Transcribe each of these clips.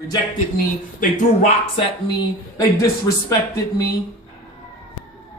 rejected me, they threw rocks at me, they disrespected me.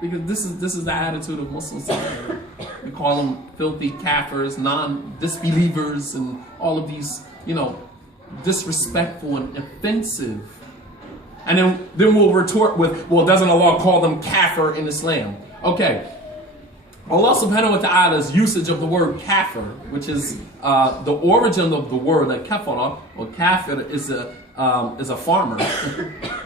Because this is the attitude of Muslims today. We call them filthy kafirs, non-disbelievers, and all of these, disrespectful and offensive. And then we'll retort with, well, doesn't Allah call them kafir in Islam? Okay. Allah subhanahu wa ta'ala's usage of the word kafir, which is the origin of the word, like kafara, or kafir is a farmer.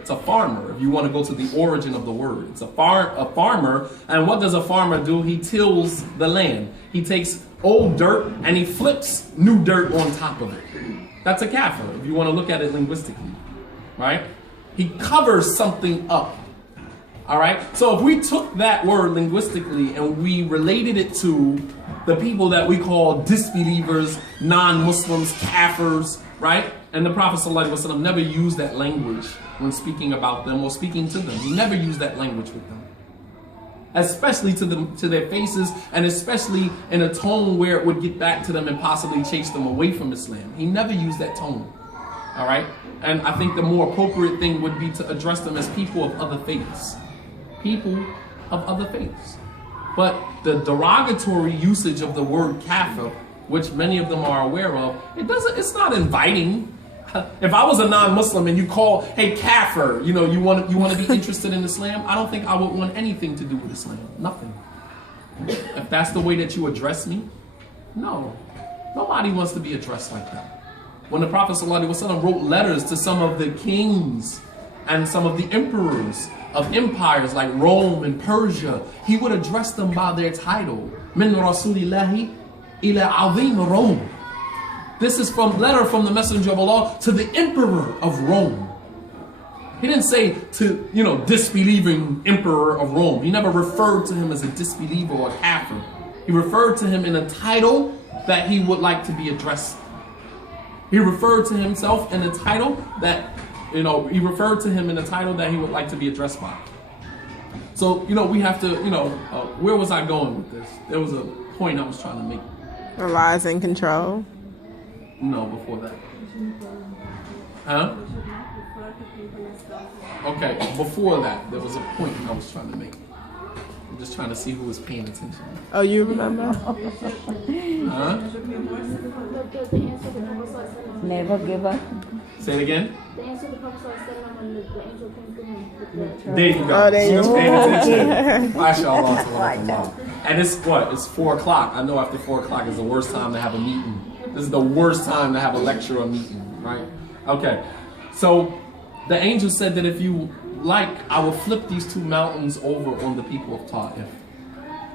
It's a farmer, if you want to go to the origin of the word. It's a farmer, and what does a farmer do? He tills the land. He takes old dirt and he flips new dirt on top of it. That's a kafir, if you want to look at it linguistically, right? He covers something up. All right, so if we took that word linguistically and we related it to the people that we call disbelievers, non-Muslims, kafirs, right? And the Prophet ﷺ never used that language when speaking about them or speaking to them. He never used that language with them, especially to their faces, and especially in a tone where it would get back to them and possibly chase them away from Islam. He never used that tone. All right, and I think the more appropriate thing would be to address them as people of other faiths. People of other faiths. But the derogatory usage of the word kafir, which many of them are aware of, it's not inviting. If I was a non-Muslim and you call, hey, kafir, you want to be interested in Islam, I don't think I would want anything to do with Islam. Nothing. If that's the way that you address me, no. Nobody wants to be addressed like that. When the Prophet ﷺ wrote letters to some of the kings and some of the emperors of empires like Rome and Persia, he would address them by their title. Min Rasulillahi ila Azim Rome. This is from letter from the Messenger of Allah to the Emperor of Rome. He didn't say to, disbelieving Emperor of Rome. He never referred to him as a disbeliever or a kafir. He referred to him in a title that he would like to be addressed. He referred to himself in a title that he would like to be addressed by. So, we have to, where was I going with this? There was a point I was trying to make. Lies and control. No, before that. Huh? Okay, before that, there was a point I was trying to make. I'm just trying to see who was paying attention. Oh, you remember? Huh? Never give up. Say it again. The answer the Prophet when the angel came to him. There you go. Oh, there she you was go. paying attention. MashaAllah. Right now. And it's what? It's 4 o'clock. I know after 4 o'clock is the worst time to have a meeting. This is the worst time to have a lecture or meeting, right? Okay. So the angel said that if you like, I will flip these 2 mountains over on the people of Ta'if.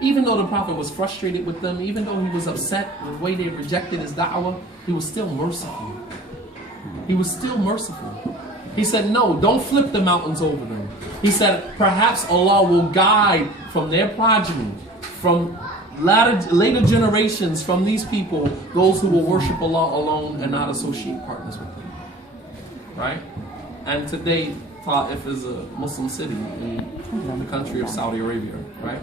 Even though the Prophet was frustrated with them, even though he was upset with the way they rejected his da'wah, he was still merciful. He was still merciful. He said, no, don't flip the mountains over them. He said, perhaps Allah will guide from their progeny, from later generations, from these people, those who will worship Allah alone and not associate partners with Him. Right? And today, Ta'if is a Muslim city in the country of Saudi Arabia, right?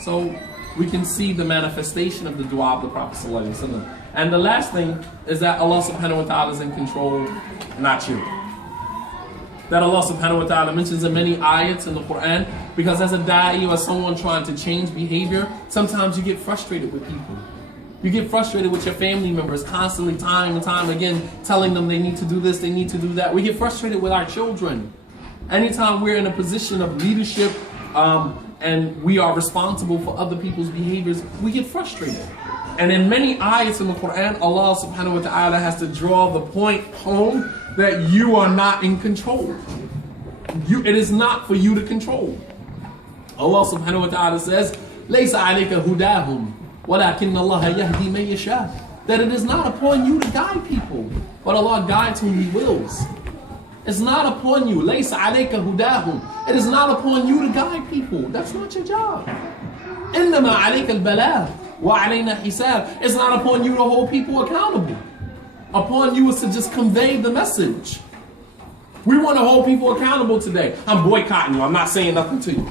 So we can see the manifestation of the dua of the Prophet ﷺ. And the last thing is that Allah subhanahu wa ta'ala is in control, not you. That Allah subhanahu wa ta'ala mentions in many ayats in the Quran, because as a da'i or someone trying to change behavior, sometimes you get frustrated with people. You get frustrated with your family members constantly, time and time again, telling them they need to do this, they need to do that. We get frustrated with our children. Anytime we're in a position of leadership and we are responsible for other people's behaviors, we get frustrated. And in many ayats in the Quran, Allah subhanahu wa ta'ala has to draw the point home that you are not in control. It is not for you to control. Allah subhanahu wa ta'ala says, لَيْسَ عَلَيْكَ هُدَاهُمْ وَلَكِنَّ اللَّهَ يَهْدِي مَن يَشَاءُ. That it is not upon you to guide people, but Allah guides whom He wills. It's not upon you. لَيْسَ عَلَيْكَ هُدَاهُمْ. It is not upon you to guide people. That's not your job. إِنَّمَا عَلَيْكَ الْبَلَاغُ وَعَلَيْنَا حِسَابٌ. It's not upon you to hold people accountable. Upon you is to just convey the message. We want to hold people accountable today. I'm boycotting you. I'm not saying nothing to you.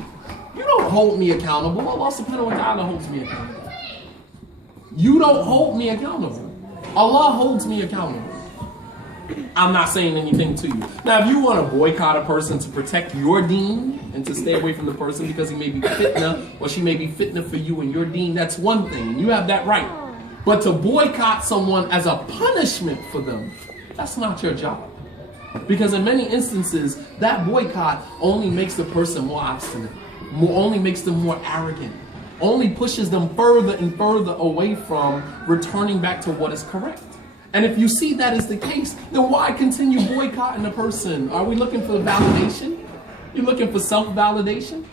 You don't hold me accountable. Allah subhanahu wa ta'ala holds me accountable. You don't hold me accountable. Allah holds me accountable. I'm not saying anything to you. Now, if you want to boycott a person to protect your deen and to stay away from the person because he may be fitna or she may be fitna for you and your deen, that's one thing. You have that right. But to boycott someone as a punishment for them, that's not your job. Because in many instances, that boycott only makes the person more obstinate, only makes them more arrogant, only pushes them further and further away from returning back to what is correct. And if you see that is the case, then why continue boycotting the person? Are we looking for validation? You looking for self-validation?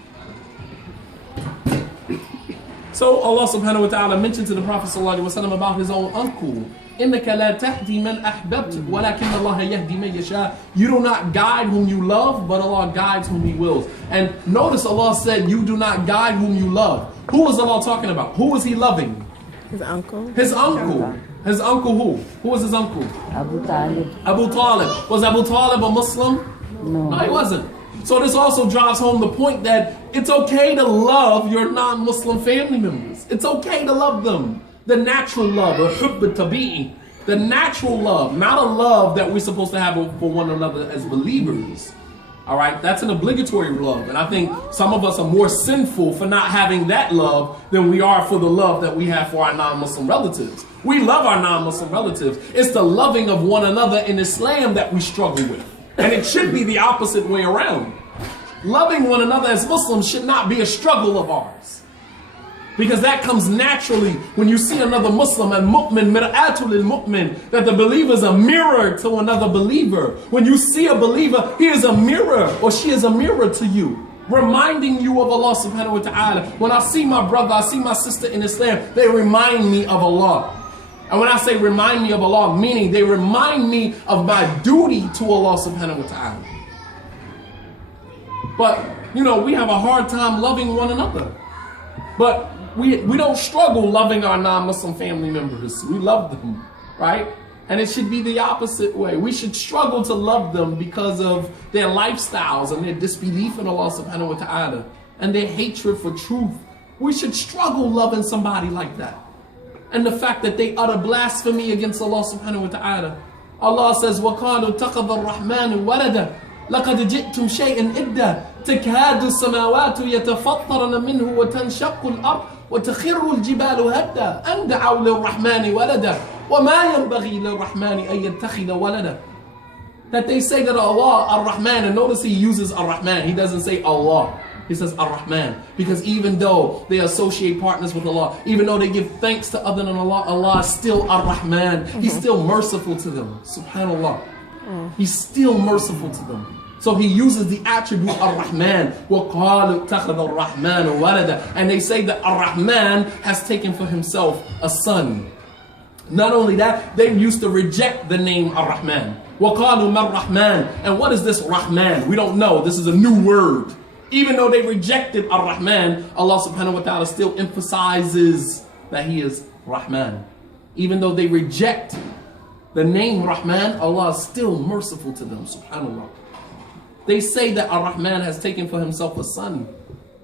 So Allah subhanahu wa ta'ala mentioned to the Prophet sallallahu alaihi wasallam about his own uncle. إِنَّكَ لَا تَهْدِي مَنْ أَحْبَبْتَ وَلَكِنَّ اللَّهَ يَهْدِي مَنْ يَشَاءُ. You do not guide whom you love, but Allah guides whom He wills. And notice Allah said, you do not guide whom you love. Who was Allah talking about? Who was He loving? His uncle. His uncle. His uncle who? Who was his uncle? Abu Talib. Abu Talib. Was Abu Talib a Muslim? No. No, he wasn't. So this also drives home the point that it's okay to love your non-Muslim family members. It's okay to love them. The natural love, the natural love, not a love that we're supposed to have for one another as believers. All right, that's an obligatory love. And I think some of us are more sinful for not having that love than we are for the love that we have for our non-Muslim relatives. We love our non-Muslim relatives. It's the loving of one another in Islam that we struggle with. And it should be the opposite way around. Loving one another as Muslims should not be a struggle of ours. Because that comes naturally when you see another Muslim, and mu'min, mir'atul mu'min, that the believer is a mirror to another believer. When you see a believer, he is a mirror, or she is a mirror to you, reminding you of Allah subhanahu wa ta'ala. When I see my brother, I see my sister in Islam, they remind me of Allah. And when I say remind me of Allah, meaning they remind me of my duty to Allah subhanahu wa ta'ala. But, you know, we have a hard time loving one another. But we don't struggle loving our non-Muslim family members. We love them, right? And it should be the opposite way. We should struggle to love them because of their lifestyles and their disbelief in Allah subhanahu wa ta'ala and their hatred for truth. We should struggle loving somebody like that. And the fact that they utter blasphemy against Allah subhanahu wa ta'ala. Allah says, وَقَالُوا اتَّخَذَ الرَّحْمَنُ وَلَدًا لَقَدْ جِئْتُمْ شَيْئًا إِدًّا تَكَادُ السَّمَاوَاتُ يَتَفَطَّرْنَ مِنْهُ وَتَنْشَقُّ الْأَرْضُ وَتَخِرُّ الْجِبَالُ هَدًّا أَنْ دَعَوْا لِلرَّحْمَنِ وَلَدًا وَمَا يَنْبَغِي لِلرَّحْمَنِ أَنْ يَتَّخِذَ وَلَدًا. That they say that Allah, Ar-Rahman, and notice He uses Ar-Rahman. He doesn't say Allah. He says Ar-Rahman. Because even though they associate partners with Allah, even though they give thanks to other than Allah, Allah is still Ar-Rahman. He's still merciful to them. Subhanallah. He's still merciful to them. So He uses the attribute Ar-Rahman. وَقَالُوا اتَّخَذَ الرَّحْمَنُ وَلَدًا. And they say that Ar-Rahman has taken for Himself a son. Not only that, they used to reject the name Ar-Rahman. وَقَالُوا مَا الرَّحْمَنُ. And what is this Rahman? We don't know. This is a new word. Even though they rejected Ar-Rahman, Allah subhanahu wa ta'ala still emphasizes that He is Rahman. Even though they reject the name Rahman, Allah is still merciful to them, subhanallah. They say that Ar-Rahman has taken for Himself a son.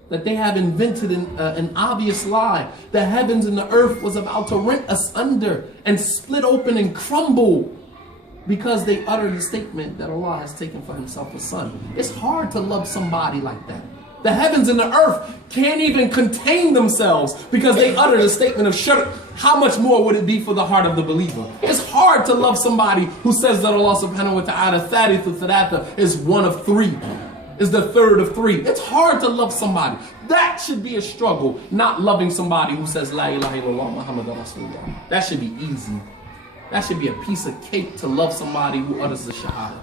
That they have invented an obvious lie. The heavens and the earth was about to rent asunder and split open and crumble because they uttered the statement that Allah has taken for Himself a son. It's hard to love somebody like that. The heavens and the earth can't even contain themselves because they uttered a statement of shirk. How much more would it be for the heart of the believer? It's hard to love somebody who says that Allah subhanahu wa ta'ala thalithu thalatha is one of three, is the third of three. It's hard to love somebody. That should be a struggle, not loving somebody who says La ilaha illallah Muhammad Rasulullah. That should be easy. That should be a piece of cake to love somebody who utters the shahada.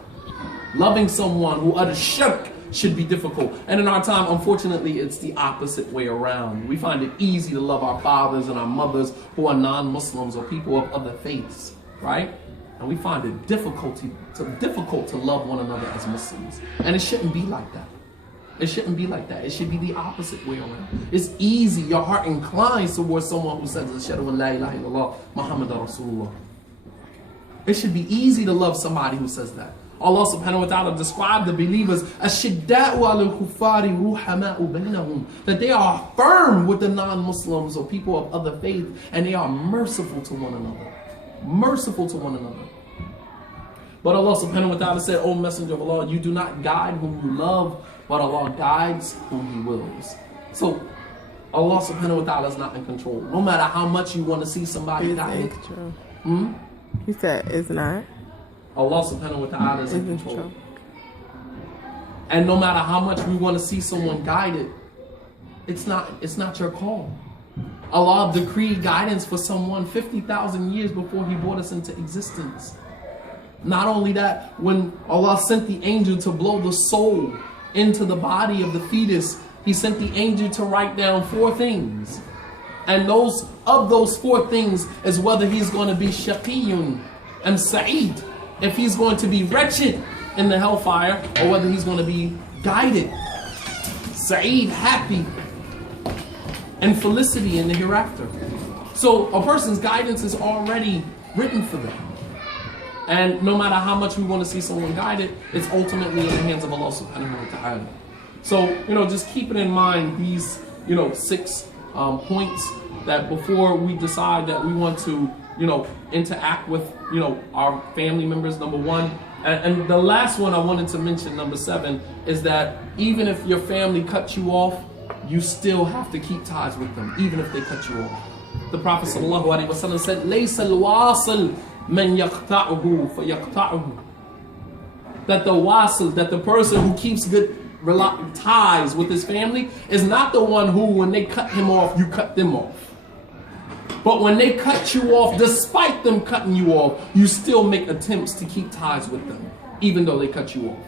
Loving someone who utters shirk should be difficult. And in our time, unfortunately, it's the opposite way around. We find it easy to love our fathers and our mothers who are non-Muslims or people of other faiths, right? And we find it difficult to love one another as Muslims. And it shouldn't be like that. It shouldn't be like that. It should be the opposite way around. It's easy. Your heart inclines towards someone who says, Ashhadu an la ilaha illallah Muhammad Rasulullah. It should be easy to love somebody who says that. Allah subhanahu wa ta'ala described the believers ashidda'u alal kuffari ruhama'u bainahum, that they are firm with the non-Muslims or people of other faith, and they are merciful to one another. Merciful to one another. But Allah subhanahu wa ta'ala said, O Messenger of Allah, you do not guide whom you love, but Allah guides whom He wills. So Allah subhanahu wa ta'ala is not in control. No matter how much you want to see somebody guided. He said it's not. Allah subhanahu wa ta'ala is in control. And no matter how much we want to see someone guided, it's not your call. Allah decreed guidance for someone 50,000 years before He brought us into existence. Not only that, when Allah sent the angel to blow the soul into the body of the fetus, He sent the angel to write down 4 things. And those 4 things is whether he's going to be shaqiyun and sa'id, if he's going to be wretched in the hellfire, or whether he's going to be guided, sa'id, happy, and felicity in the hereafter. So a person's guidance is already written for them. And no matter how much we want to see someone guided, it's ultimately in the hands of Allah subhanahu wa ta'ala. So, just keep it in mind, these, 6 points, that before we decide that we want to, interact with, our family members, number 1. And the last one I wanted to mention, number 7, is that even if your family cuts you off, you still have to keep ties with them, even if they cut you off. The Prophet ﷺ said, لَيْسَ الْوَاصِلْ مَنْ يَقْطَعُهُ فَيَقْطَعُهُ. That the wasil, that the person who keeps good ties with his family, is not the one who, when they cut him off, you cut them off. But when they cut you off, despite them cutting you off, you still make attempts to keep ties with them, even though they cut you off.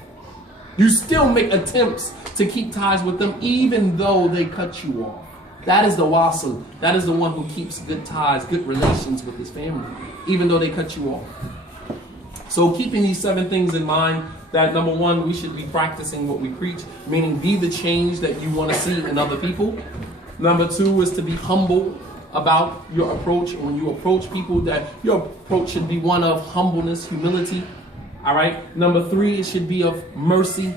You still make attempts to keep ties with them, even though they cut you off. That is the wasil. That is the one who keeps good ties, good relations with his family, even though they cut you off. So keeping these 7 things in mind, that number 1, we should be practicing what we preach, meaning be the change that you want to see in other people. Number 2 is to be humble about your approach. When you approach people, that your approach should be one of humbleness, humility. All right. Number 3, it should be of mercy,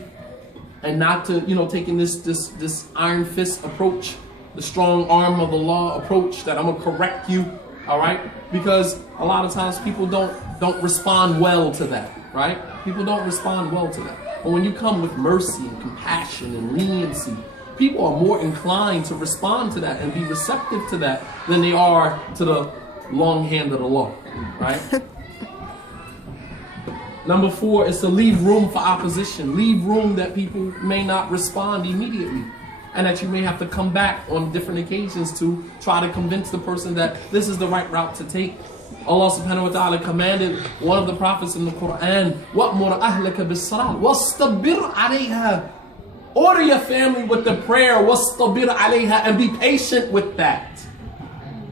and not to, taking this iron fist approach, the strong arm of the law approach, that I'm gonna correct you. All right. Because a lot of times people don't respond well to that. Right. People don't respond well to that. But when you come with mercy and compassion and leniency, people are more inclined to respond to that and be receptive to that than they are to the long hand of the law, right? Number 4 is to leave room for opposition. Leave room that people may not respond immediately, and that you may have to come back on different occasions to try to convince the person that this is the right route to take. Allah subhanahu wa ta'ala commanded one of the prophets in the Quran, وَأْمُرْ أَهْلَكَ بِالصَّلَاةِ وَاسْتَبِرْ عَلَيْهَا. Order your family with the prayer, وَاسْتَبِرْ عَلَيْهَا, and be patient with that.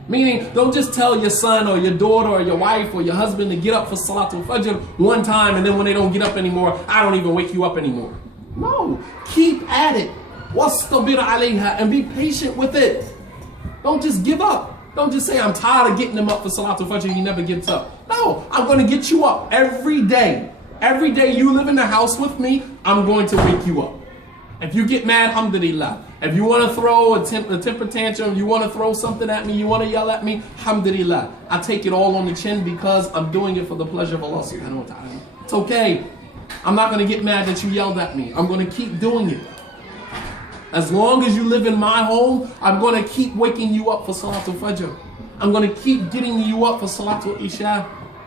Meaning, don't just tell your son or your daughter or your wife or your husband to get up for Salatul Fajr one time, and then when they don't get up anymore, I don't even wake you up anymore. No, keep at it. وَاسْتَبِرْ عَلَيْهَا, and be patient with it. Don't just give up. Don't just say, I'm tired of getting him up for Salatul Fajr, he never gets up. No, I'm going to get you up every day. Every day you live in the house with me, I'm going to wake you up. If you get mad, alhamdulillah. If you want to throw a temper tantrum, you want to throw something at me, you want to yell at me, alhamdulillah. I take it all on the chin because I'm doing it for the pleasure of Allah subhanahu wa ta'ala. It's okay. I'm not going to get mad that you yelled at me. I'm going to keep doing it. As long as you live in my home, I'm going to keep waking you up for Salatul Fajr. I'm going to keep getting you up for Salatul Isha.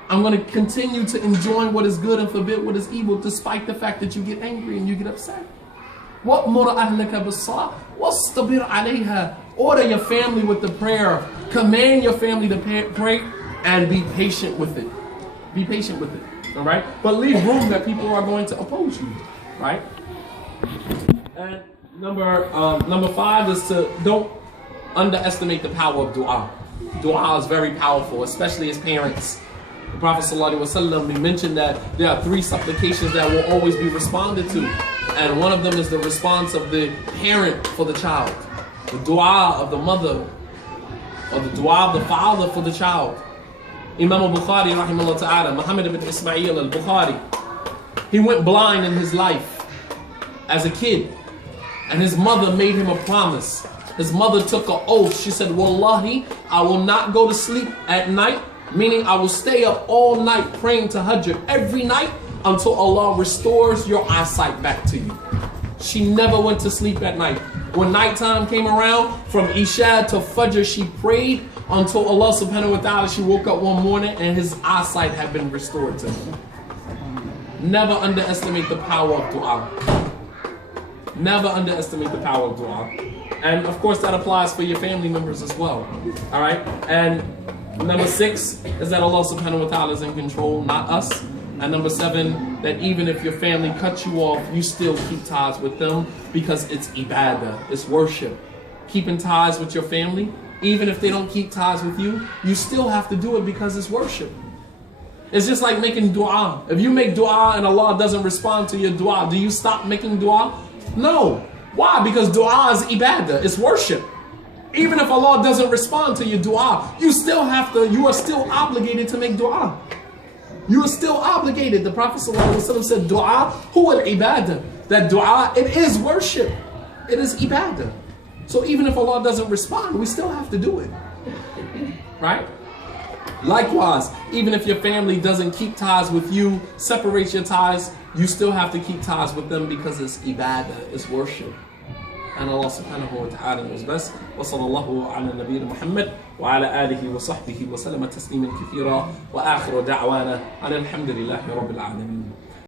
I'm going to continue to enjoy what is good and forbid what is evil, despite the fact that you get angry and you get upset. وَأْمُرْ أَهْلَكَ بِالصَّلَاةِ وَاسْتَبِرْ عَلَيْهَا. Order your family with the prayer. Command your family to pray, and be patient with it. Be patient with it. All right? But leave room that people are going to oppose you. Right? And number 5 is to don't underestimate the power of dua. Dua is very powerful, especially as parents. The Prophet ﷺ, he mentioned that there are 3 supplications that will always be responded to. And one of them is the response of the parent for the child. The dua of the mother, or the dua of the father for the child. Imam al-Bukhari, rahimahullah ta'ala, Muhammad ibn Ismail al-Bukhari, he went blind in his life as a kid. And his mother made him a promise. His mother took an oath. She said, Wallahi, I will not go to sleep at night, meaning I will stay up all night praying tahajjud every night until Allah restores your eyesight back to you. She never went to sleep at night. When nighttime came around, from Isha to Fajr, she prayed until Allah subhanahu wa ta'ala, she woke up one morning and his eyesight had been restored to him. Never underestimate the power of dua. Never underestimate the power of dua. And of course that applies for your family members as well. All right? And number 6 is that Allah subhanahu wa ta'ala is in control, not us. And number 7, that even if your family cuts you off, you still keep ties with them because it's ibadah, it's worship. Keeping ties with your family, even if they don't keep ties with you, you still have to do it because it's worship. It's just like making dua. If you make dua and Allah doesn't respond to your dua, do you stop making dua? No. Why? Because dua is ibadah, it's worship. Even if Allah doesn't respond to your dua, you are still obligated to make dua. You are still obligated. The Prophet ﷺ said, dua huwa al-ibadah. That dua, it is worship. It is ibadah. So even if Allah doesn't respond, we still have to do it. Right? Likewise, even if your family doesn't keep ties with you, separate your ties, you still have to keep ties with them because it's ibadah, it's worship. And Allah subhanahu wa ta'ala knows best. Wa sallallahu ala nabiyyina Muhammad wa ala alihi wa sahbihi wa sallama tasliman kathira wa akhiru da'wana alhamdulillahi rabbil alamin.